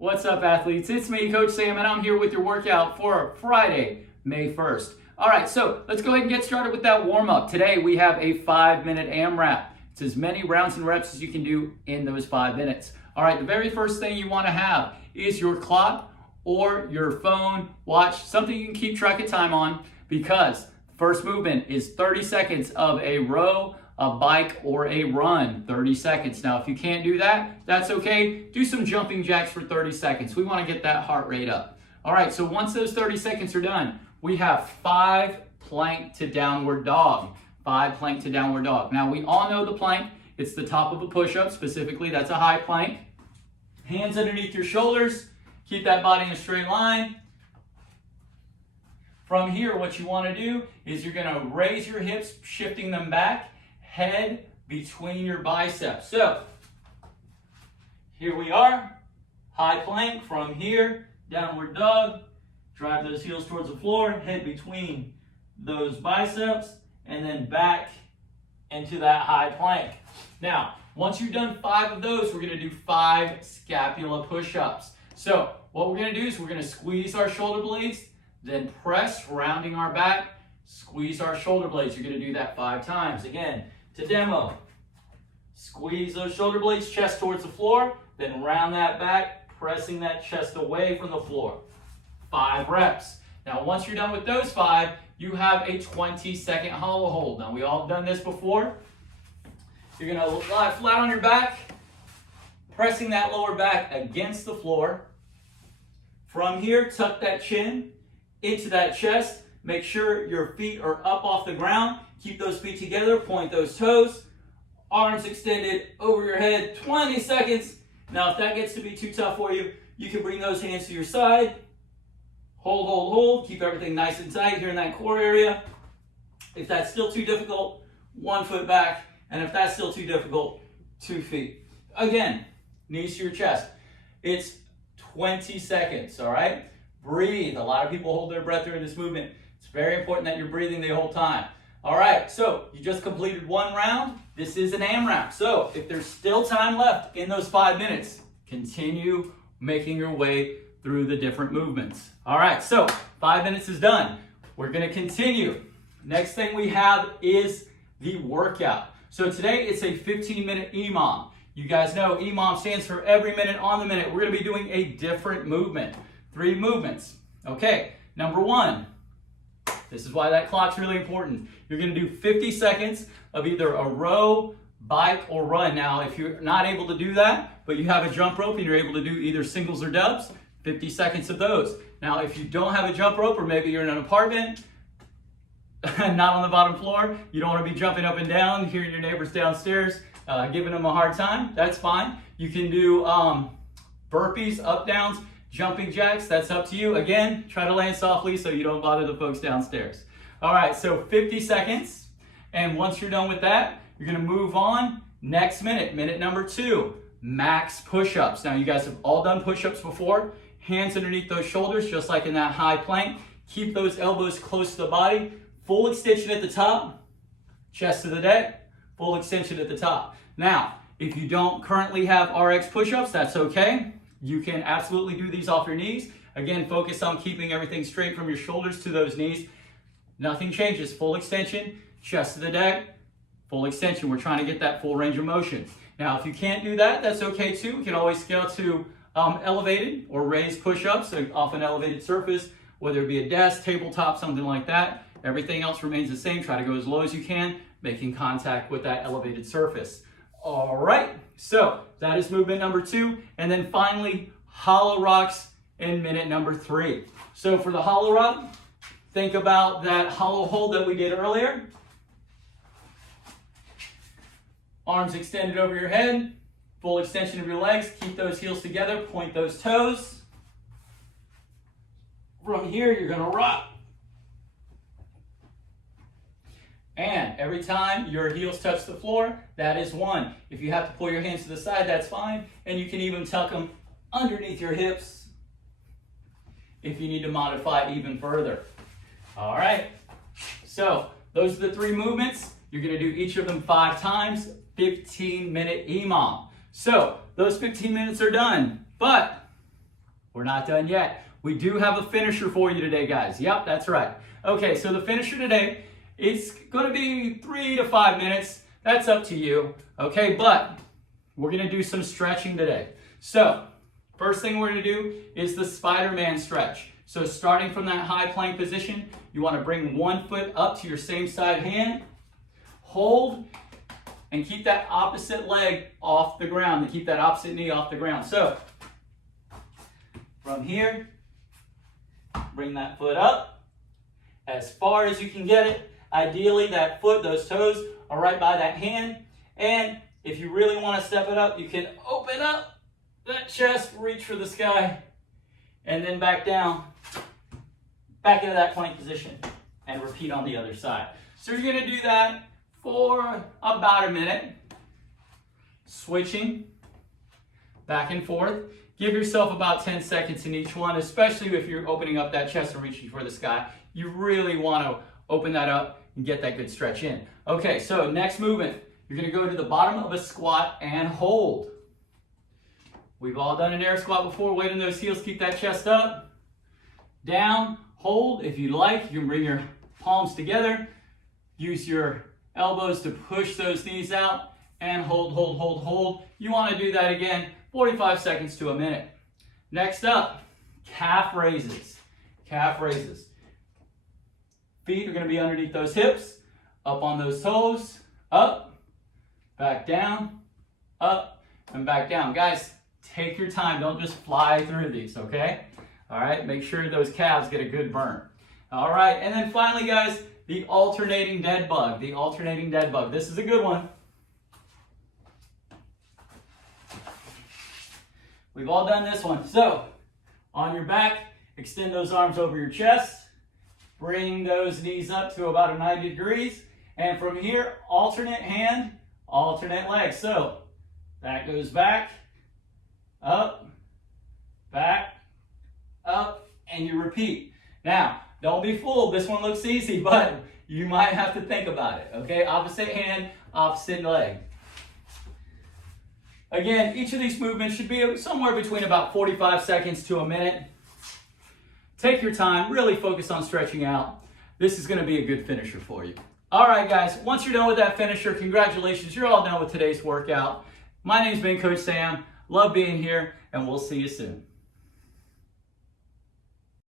What's up, athletes? It's me, Coach Sam, and I'm here with your workout for Friday, May 1st. All right, so let's go ahead and get started with that warm-up. Today, we have a 5-minute AMRAP. It's as many rounds and reps as you can do in those 5 minutes. All right, the very first thing you want to have is your clock or your phone, watch, something you can keep track of time on, because first movement is 30 seconds of a row, a bike, or a run, 30 seconds. Now, if you can't do that, that's okay. Do some jumping jacks for 30 seconds. We want to get that heart rate up. All right, so once those 30 seconds are done, we have 5 plank to downward dog. 5 plank to downward dog. Now, we all know the plank. It's the top of a push-up, specifically. That's a high plank. Hands underneath your shoulders. Keep that body in a straight line. From here, what you want to do is you're going to raise your hips, shifting them back, head between your biceps. So, here we are, high plank. From here, downward dog. Drive those heels towards the floor, head between those biceps, and then back into that high plank. Now, once you've done 5 of those, we're going to do 5 scapula push-ups. So, what we're going to do is we're going to squeeze our shoulder blades, then press, rounding our back, squeeze our shoulder blades. You're going to do that 5 times. Again, to demo, squeeze those shoulder blades, chest towards the floor, then round that back, pressing that chest away from the floor. 5 reps. Now, once you're done with those 5, you have a 20-second hollow hold. Now, we all have done this before. You're going to lie flat on your back, pressing that lower back against the floor. From here, tuck that chin into that chest. Make sure your feet are up off the ground. Keep those feet together, point those toes. Arms extended over your head, 20 seconds. Now, if that gets to be too tough for you, you can bring those hands to your side. Hold, hold, hold. Keep everything nice and tight here in that core area. If that's still too difficult, 1 foot back. And if that's still too difficult, 2 feet. Again, knees to your chest. It's 20 seconds, all right? Breathe. A lot of people hold their breath during this movement. It's very important that you're breathing the whole time. All right, so you just completed 1 round. This is an AMRAP. So if there's still time left in those 5 minutes, continue making your way through the different movements. All right, so 5 minutes is done. We're going to continue. Next thing we have is the workout. So today it's a 15-minute EMOM. You guys know EMOM stands for every minute on the minute. We're going to be doing a different movement. 3 movements. Okay, number 1. This is why that clock's really important. You're going to do 50 seconds of either a row, bike, or run. Now, if you're not able to do that, but you have a jump rope and you're able to do either singles or dubs, 50 seconds of those. Now, if you don't have a jump rope, or maybe you're in an apartment, not on the bottom floor, you don't want to be jumping up and down, hearing your neighbors downstairs, giving them a hard time, that's fine. You can do burpees, up, downs, jumping jacks, that's up to you. Again, try to land softly so you don't bother the folks downstairs. All right, so 50 seconds. And once you're done with that, you're going to move on. Next minute, minute number 2, max push-ups. Now, you guys have all done push-ups before. Hands underneath those shoulders, just like in that high plank. Keep those elbows close to the body. Full extension at the top, chest to the deck, full extension at the top. Now, if you don't currently have RX push-ups, that's okay. You can absolutely do these off your knees. Again, focus on keeping everything straight from your shoulders to those knees. Nothing changes. Full extension, chest to the deck, full extension. We're trying to get that full range of motion. Now, if you can't do that, that's okay too. You can always scale to elevated or raised push-ups off an elevated surface, whether it be a desk, tabletop, something like that. Everything else remains the same. Try to go as low as you can, making contact with that elevated surface. All right, so that is movement number 2. And then finally, hollow rocks in minute number 3. So for the hollow rock, think about that hollow hold that we did earlier. Arms extended over your head, full extension of your legs. Keep those heels together, point those toes. From here, you're going to rock. And every time your heels touch the floor, that is 1. If you have to pull your hands to the side, that's fine. And you can even tuck them underneath your hips if you need to modify even further. All right. So those are the 3 movements. You're going to do each of them 5 times, 15-minute EMOM. So those 15 minutes are done. But We're not done yet. We do have a finisher for you today, guys. Yep, that's right. Okay, so the finisher today is going to be 3 to 5 minutes. That's up to you. Okay, but we're going to do some stretching today. So, first thing we're going to do is the Spider-Man stretch. So starting from that high plank position, you want to bring one foot up to your same side hand, hold, and keep that opposite leg off the ground, to keep that opposite knee off the ground. So, from here, bring that foot up as far as you can get it. Ideally, that foot, those toes are right by that hand. And if you really want to step it up, you can open up that chest, reach for the sky, and then back down, back into that plank position, and repeat on the other side. So you're going to do that for about a minute, switching back and forth. Give yourself about 10 seconds in each one, especially if you're opening up that chest and reaching for the sky. You really want to open that up and get that good stretch in. Okay, so next movement. You're going to go to the bottom of a squat and hold. We've all done an air squat before. Weight in those heels, keep that chest up. Down, hold. If you like, you can bring your palms together. Use your elbows to push those knees out and hold, hold, hold, hold. You want to do that again, 45 seconds to a minute. Next up, calf raises. Calf raises. Feet are going to be underneath those hips, up on those toes, up, back down, up, and back down. Guys, take your time. Don't just fly through these, okay? All right, make sure those calves get a good burn. All right, and then finally, guys, the alternating dead bug. The alternating dead bug. This is a good one. We've all done this one. So, on your back, extend those arms over your chest. Bring those knees up to about a 90 degrees. And from here, alternate hand, alternate leg. So, that goes back, up, and you repeat. Now, don't be fooled. This one looks easy, but you might have to think about it. Okay, opposite hand, opposite leg. Again, each of these movements should be somewhere between about 45 seconds to a minute. Take your time, really focus on stretching out. This is going to be a good finisher for you. All right, guys, once you're done with that finisher, congratulations, you're all done with today's workout. My name's been Coach Sam. Love being here, and we'll see you soon.